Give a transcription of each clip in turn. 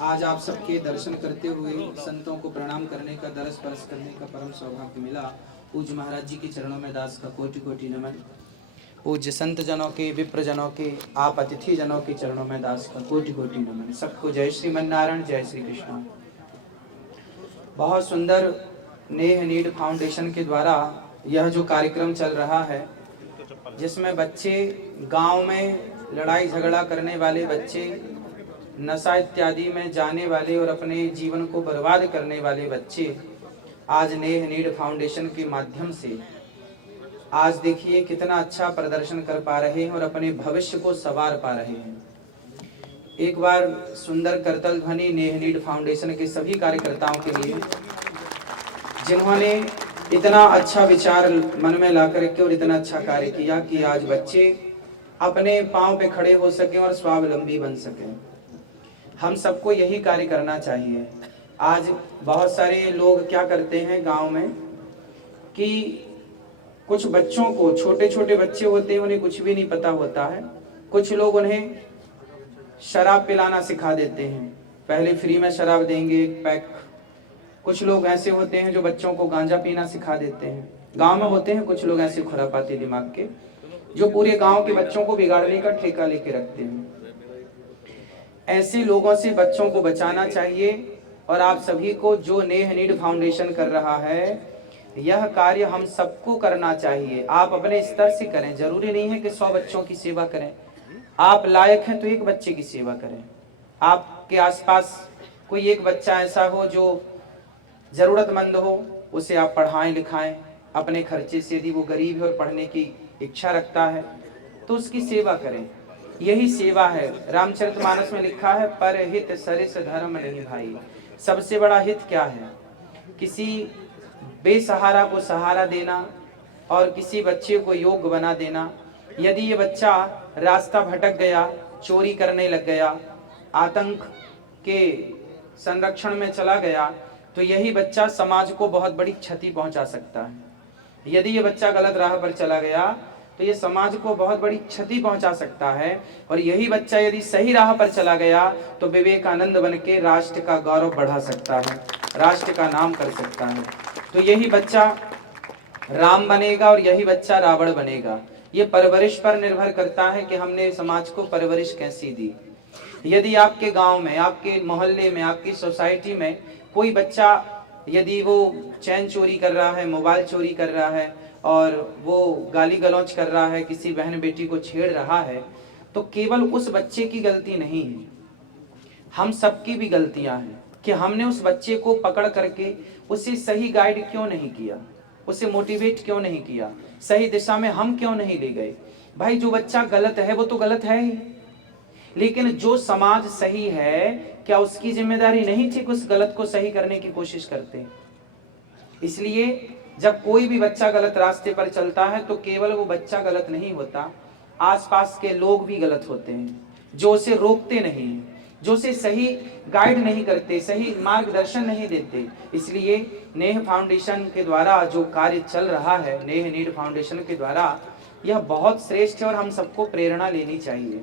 आज आप सबके दर्शन करते हुए संतों को प्रणाम करने का, दर स्पर्श करने का परम सौभाग्य मिला। पूज्य महाराज जी के चरणों में दास का कोटि कोटि नमन। पूज्य संत जनों के, विप्र जनों के, आप अतिथि जनों के चरणों में दास का कोटि कोटि नमन। सबको जय श्रीमन्नारायण, जय श्री कृष्ण। बहुत सुंदर नेह नीड फाउंडेशन के द्वारा यह जो कार्यक्रम चल रहा है, जिसमें बच्चे, गांव में लड़ाई झगड़ा करने वाले बच्चे, नशा इत्यादि में जाने वाले और अपने जीवन को बर्बाद करने वाले बच्चे आज नेह नीड फाउंडेशन के माध्यम से आज देखिए कितना अच्छा प्रदर्शन कर पा रहे हैं और अपने भविष्य को संवार पा रहे हैं। एक बार सुंदर करतल ध्वनि नेह नीड फाउंडेशन के सभी कार्यकर्ताओं के लिए, जिन्होंने इतना अच्छा विचार मन में ला करके और इतना अच्छा कार्य किया कि आज बच्चे अपने पांव पे खड़े हो सकें और स्वावलंबी बन सकें। हम सबको यही कार्य करना चाहिए। आज बहुत सारे लोग क्या करते हैं गांव में कि कुछ बच्चों को, छोटे छोटे बच्चे होते हैं, उन्हें कुछ भी नहीं पता होता है, कुछ लोग उन्हें शराब पिलाना सिखा देते हैं। पहले फ्री में शराब देंगे एक पैक। कुछ लोग ऐसे होते हैं जो बच्चों को गांजा पीना सिखा देते हैं। गांव में होते हैं कुछ लोग ऐसे खुरापाती दिमाग के, जो पूरे गांव के बच्चों को बिगाड़ने का ठेका लेके रखते हैं। ऐसे लोगों से बच्चों को बचाना चाहिए। और आप सभी को, जो नेह नीड फाउंडेशन कर रहा है, यह कार्य हम सबको करना चाहिए। आप अपने स्तर से करें, जरूरी नहीं है कि 100 बच्चों की सेवा करें। आप लायक हैं तो एक बच्चे की सेवा करें। आपके आसपास कोई एक बच्चा ऐसा हो जो जरूरतमंद हो, उसे आप पढ़ाएं लिखाएं अपने खर्चे से। यदि वो गरीब है और पढ़ने की इच्छा रखता है तो उसकी सेवा करें। यही सेवा है। रामचरितमानस में लिखा है, परहित सरिस धर्म नहीं भाई। सबसे बड़ा हित क्या है? किसी बेसहारा को सहारा देना और किसी बच्चे को योग्य बना देना। यदि ये बच्चा रास्ता भटक गया, चोरी करने लग गया, आतंक के संरक्षण में चला गया, तो यही बच्चा समाज को बहुत बड़ी क्षति पहुंचा सकता है। यदि ये बच्चा गलत राह पर चला गया तो ये समाज को बहुत बड़ी क्षति पहुंचा सकता है। और यही बच्चा यदि सही राह पर चला गया तो विवेकानंद बन के राष्ट्र का गौरव बढ़ा सकता है, राष्ट्र का नाम कर सकता है। तो यही बच्चा राम बनेगा और यही बच्चा रावण बनेगा। ये परवरिश पर निर्भर करता है कि हमने समाज को परवरिश कैसी दी। यदि आपके गांव में, आपके मोहल्ले में, आपकी सोसाइटी में कोई बच्चा, यदि वो चैन चोरी कर रहा है, मोबाइल चोरी कर रहा है और वो गाली गलौज कर रहा है, किसी बहन बेटी को छेड़ रहा है, तो केवल उस बच्चे की गलती नहीं है, हम सबकी भी गलतियां हैं कि हमने उस बच्चे को पकड़ करके उसे सही गाइड क्यों नहीं किया, उसे मोटिवेट क्यों नहीं किया, सही दिशा में हम क्यों नहीं ले गए। भाई, जो बच्चा गलत है वो तो गलत है ही, लेकिन जो समाज सही है, क्या उसकी जिम्मेदारी नहीं थी कि उस गलत को सही करने की कोशिश करते? इसलिए जब कोई भी बच्चा गलत रास्ते पर चलता है तो केवल वो बच्चा गलत नहीं होता, आसपास के लोग भी गलत होते हैं, जो उसे रोकते नहीं, जो उसे सही गाइड नहीं करते, सही मार्गदर्शन नहीं देते। इसलिए नेह फाउंडेशन के द्वारा जो कार्य चल रहा है, नेह नीड फाउंडेशन के द्वारा, यह बहुत श्रेष्ठ है और हम सबको प्रेरणा लेनी चाहिए।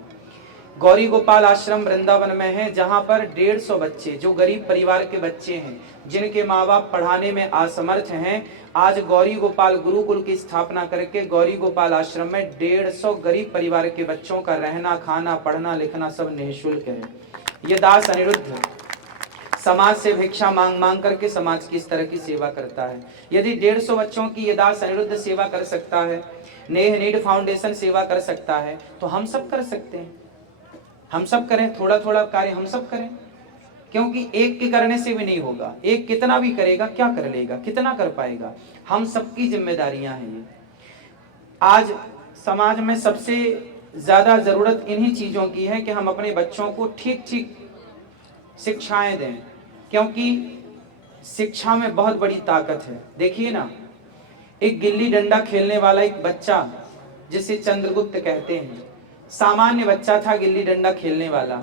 गौरी गोपाल आश्रम वृंदावन में है, जहां पर 150 बच्चे, जो गरीब परिवार के बच्चे हैं, जिनके माँ बाप पढ़ाने में असमर्थ हैं, आज गौरी गोपाल गुरुकुल की स्थापना करके गौरी गोपाल आश्रम में 150 गरीब परिवार के बच्चों का रहना, खाना, पढ़ना, लिखना सब निःशुल्क है। ये दास अनिरुद्ध समाज से भिक्षा मांग मांग करके समाज की इस तरह की सेवा करता है। यदि 150 बच्चों की ये दास अनिरुद्ध सेवा कर सकता है, नेह नीड फाउंडेशन सेवा कर सकता है, तो हम सब कर सकते हैं। हम सब करें, थोड़ा थोड़ा कार्य हम सब करें, क्योंकि एक के करने से भी नहीं होगा। एक कितना भी करेगा क्या कर लेगा, कितना कर पाएगा? हम सबकी जिम्मेदारियां हैं ये। आज समाज में सबसे ज्यादा जरूरत इन्हीं चीजों की है कि हम अपने बच्चों को ठीक ठीक शिक्षाएं दें, क्योंकि शिक्षा में बहुत बड़ी ताकत है। देखिए ना, एक गिल्ली डंडा खेलने वाला एक बच्चा, जिसे चंद्रगुप्त कहते हैं, सामान्य बच्चा था गिल्ली डंडा खेलने वाला,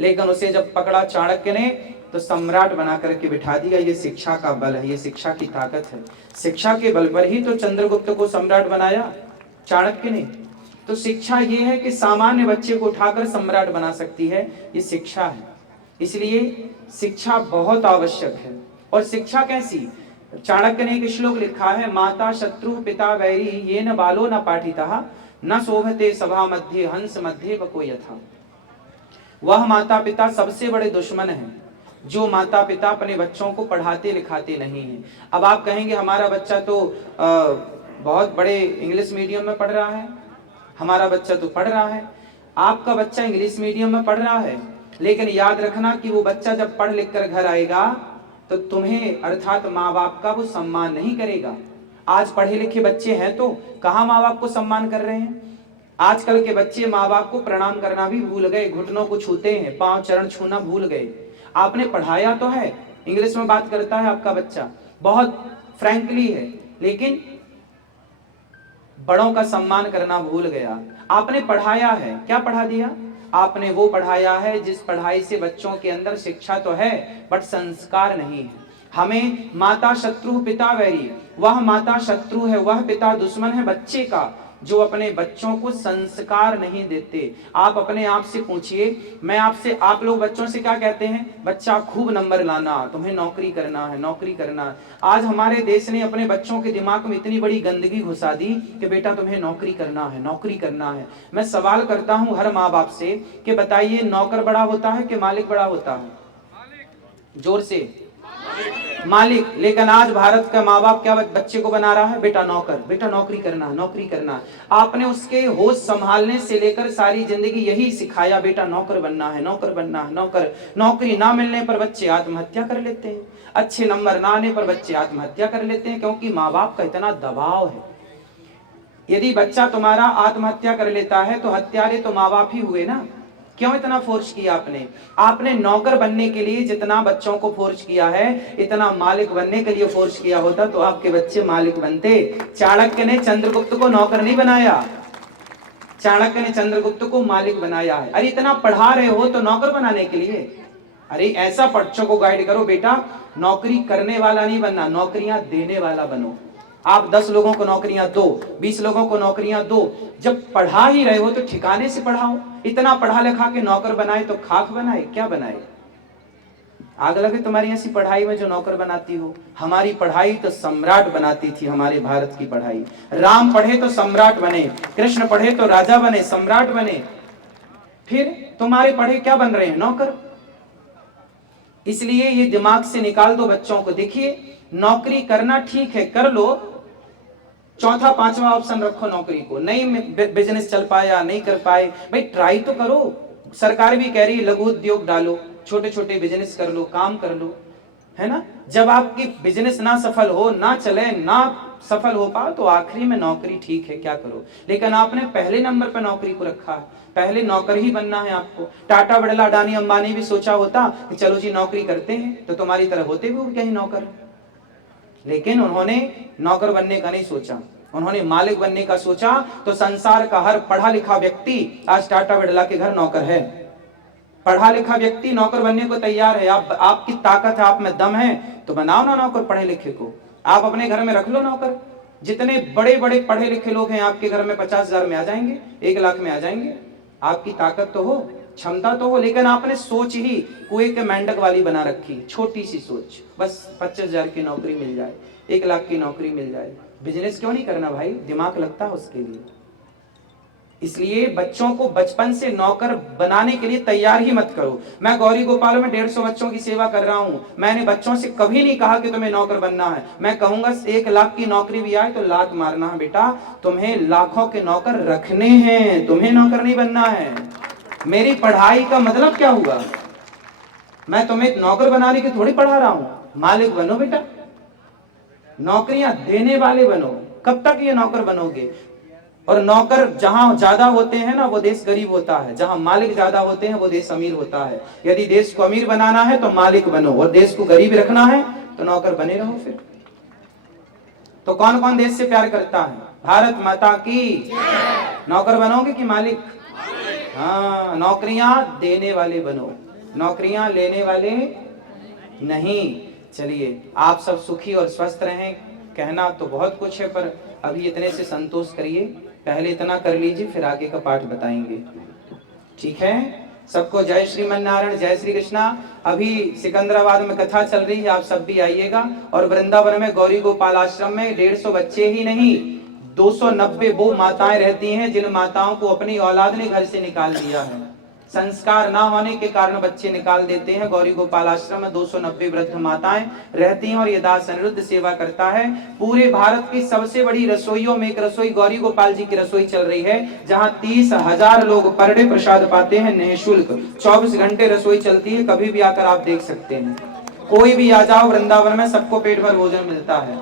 लेकिन उसे जब पकड़ा चाणक्य ने तो सम्राट बना करके बिठा दिया। ये शिक्षा का बल है, ये शिक्षा की ताकत है। शिक्षा के बल पर ही तो चंद्रगुप्त को सम्राट बनाया चाणक्य ने। तो शिक्षा ये है कि सामान्य बच्चे को उठाकर सम्राट बना सकती है, ये शिक्षा है। इसलिए शिक्षा बहुत आवश्यक है। और शिक्षा कैसी? चाणक्य ने एक श्लोक लिखा है, माता शत्रु पिता वैरी ये न बालो न पाठिता न शोभते सभा मध्य हंस मध्य बको यथा। वह माता पिता सबसे बड़े दुश्मन हैं जो माता पिता अपने बच्चों को पढ़ाते लिखाते नहीं हैं। अब आप कहेंगे हमारा बच्चा तो बहुत बड़े इंग्लिश मीडियम में पढ़ रहा है, हमारा बच्चा तो पढ़ रहा है। आपका बच्चा इंग्लिश मीडियम में पढ़ रहा है, लेकिन याद रखना कि वो बच्चा जब पढ़ लिख कर घर आएगा तो तुम्हें अर्थात माँ बाप का वो सम्मान नहीं करेगा। आज पढ़े लिखे बच्चे हैं तो कहाँ माँ बाप को सम्मान कर रहे हैं? आजकल के बच्चे माँ बाप को प्रणाम करना भी भूल गए, घुटनों को छूते हैं, पांव चरण छूना भूल गए। आपने पढ़ाया तो है, इंग्लिश में बात करता है आपका बच्चा, बहुत फ्रैंकली है, लेकिन बड़ों का सम्मान करना भूल गया। आपने पढ़ाया है, क्या पढ़ा दिया? आपने वो पढ़ाया है जिस पढ़ाई से बच्चों के अंदर शिक्षा तो है बट संस्कार नहीं है। हमें माता शत्रु पिता वैरी, वह माता शत्रु है, वह पिता दुश्मन है बच्चे का जो अपने बच्चों को संस्कार नहीं देते। आप अपने आप से पूछिए, मैं आपसे, आप लोग बच्चों से क्या कहते हैं? बच्चा खूब नंबर लाना, तुम्हें नौकरी करना है, नौकरी करना है। आज हमारे देश ने अपने बच्चों के दिमाग में इतनी बड़ी गंदगी घुसा दी कि बेटा तुम्हें नौकरी करना है, नौकरी करना है। मैं सवाल करता हूं हर माँ बाप से कि बताइए, नौकर बड़ा होता है कि मालिक बड़ा होता है? जोर से, मालिक। लेकिन आज भारत का माँ बाप क्या बच्चे को बना रहा है? बेटा नौकर, बेटा नौकरी करना, नौकरी करना। आपने उसके होश संभालने से लेकर सारी जिंदगी यही सिखाया, बेटा नौकर बनना है, नौकर बनना है, नौकर। नौकरी ना मिलने पर बच्चे आत्महत्या कर लेते हैं, अच्छे नंबर ना आने पर बच्चे आत्महत्या कर लेते हैं, क्योंकि माँ बाप का इतना दबाव है। यदि बच्चा तुम्हारा आत्महत्या कर लेता है तो हत्यारे तो माँ बाप ही हुए ना। क्यों इतना फोर्स किया आपने? आपने नौकर बनने के लिए जितना बच्चों को फोर्स किया है, इतना मालिक बनने के लिए फोर्स किया होता तो आपके बच्चे मालिक बनते। चाणक्य ने चंद्रगुप्त को नौकर नहीं बनाया, चाणक्य ने चंद्रगुप्त को मालिक बनाया है। अरे इतना पढ़ा रहे हो तो नौकर बनाने के लिए? अरे ऐसा बच्चों को गाइड करो, बेटा नौकरी करने वाला नहीं बनना, नौकरियां देने वाला बनो। आप 10 लोगों को नौकरियां दो, 20 लोगों को नौकरियां दो। जब पढ़ा ही रहे हो तो ठिकाने से पढ़ाओ। इतना पढ़ा लिखा के नौकर बनाए तो खाक बनाए, क्या बनाए? आग लगे तुम्हारी ऐसी पढ़ाई में जो नौकर बनाती हो। हमारी पढ़ाई तो सम्राट बनाती थी, हमारे भारत की पढ़ाई। राम पढ़े तो सम्राट बने, कृष्ण पढ़े तो राजा बने, सम्राट बने। फिर तुम्हारे पढ़े क्या बन रहे हैं? नौकर। इसलिए ये दिमाग से निकाल दो बच्चों को। देखिए, नौकरी करना ठीक है, कर लो, चौथा पांचवा ऑप्शन रखो नौकरी को। नहीं बिजनेस चल पाया, नहीं कर पाए, भाई ट्राई तो करो। सरकार भी कह रही है लघु उद्योग डालो, छोटे छोटे बिजनेस कर लो, काम कर लो, है ना। जब आपकी बिजनेस ना सफल हो, ना चले, ना सफल हो पाओ तो आखिरी में नौकरी ठीक है, क्या करो। लेकिन आपने पहले नंबर पर नौकरी को रखा है, पहले नौकर ही बनना है आपको। टाटा बिरला अडानी अंबानी भी सोचा होता कि चलो जी नौकरी करते हैं तो तुम्हारी तरह होते भी कहीं नौकर, लेकिन उन्होंने नौकर बनने का नहीं सोचा, उन्होंने मालिक बनने का सोचा। तो संसार का हर पढ़ा लिखा व्यक्ति आज टाटा बिरला के घर नौकर है। पढ़ा लिखा व्यक्ति नौकर बनने को तैयार है। आपकी ताकत है, आप में दम है तो बनाओ ना नौकर पढ़े लिखे को। आप अपने घर में रख लो नौकर। जितने बड़े बड़े पढ़े लिखे लोग हैं आपके घर में 50,000 में आ जाएंगे, 1 लाख में आ जाएंगे। आपकी ताकत तो हो, क्षमता तो हो, लेकिन आपने सोच ही कुएं के मेंढक वाली बना रखी, छोटी सी सोच। बस 25,000 की नौकरी मिल जाए, 1 लाख की नौकरी मिल जाए। बिजनेस क्यों नहीं करना भाई? दिमाग लगता है उसके लिए। इसलिए बच्चों को बचपन से नौकर बनाने के लिए तैयार ही मत करो। मैं गौरी गोपाल में 150 बच्चों की सेवा कर रहा हूं। मैंने बच्चों से कभी नहीं कहा कि तुम्हें नौकर बनना है। मैं कहूंगा 1 लाख की नौकरी भी आए तो लात मारना है बेटा, तुम्हें लाखों के नौकर रखने हैं, तुम्हें नौकर नहीं बनना है। मेरी पढ़ाई का मतलब क्या हुआ? मैं तुम्हें नौकर बनाने की थोड़ी पढ़ा रहा हूं। मालिक बनो बेटा, नौकरियां देने वाले बनो। कब तक ये नौकर बनोगे? और नौकर जहां ज्यादा होते हैं ना वो देश गरीब होता है, जहां मालिक ज्यादा होते हैं वो देश अमीर होता है। यदि देश को अमीर बनाना है तो मालिक बनो, और देश को गरीब रखना है तो नौकर बने रहो। फिर तो कौन कौन देश से प्यार करता है? भारत माता की। नौकर बनोगे कि मालिक? हाँ, नौकरियां देने वाले बनो, नौकरियां लेने वाले नहीं। चलिए, आप सब सुखी और स्वस्थ रहें। कहना तो बहुत कुछ है पर अभी इतने से संतोष करिए। पहले इतना कर लीजिए, फिर आगे का पाठ बताएंगे, ठीक है। सबको जय श्रीमन नारायण, जय श्री कृष्णा। अभी सिकंदराबाद में कथा चल रही है, आप सब भी आइएगा। और वृंदावन में गौरी गोपाल आश्रम में 150 बच्चे ही नहीं 290 वो माताएं रहती हैं जिन माताओं को अपनी औलाद ने घर से निकाल दिया है। संस्कार ना होने के कारण बच्चे निकाल देते हैं। गौरी गोपाल आश्रम में 290 वृद्ध माताएं रहती हैं और ये दास अनिरुद्ध सेवा करता है। पूरे भारत की सबसे बड़ी रसोइयों में एक रसोई गौरी गोपाल जी की रसोई चल रही है, जहां 30,000 लोग पर डे प्रसाद पाते हैं निःशुल्क। 24 घंटे रसोई चलती है, कभी भी आकर आप देख सकते हैं। कोई भी आ जाओ वृंदावन में, सबको पेट भर भोजन मिलता है।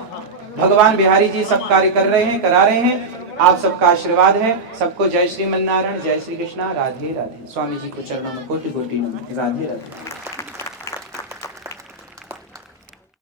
भगवान बिहारी जी सब कार्य कर रहे हैं, करा रहे हैं। आप सबका आशीर्वाद है। सबको जय श्रीमन नारायण, जय श्री कृष्णा, राधे राधे। स्वामी जी को चरणों में कोटि कोटि नमन। राधे राधे।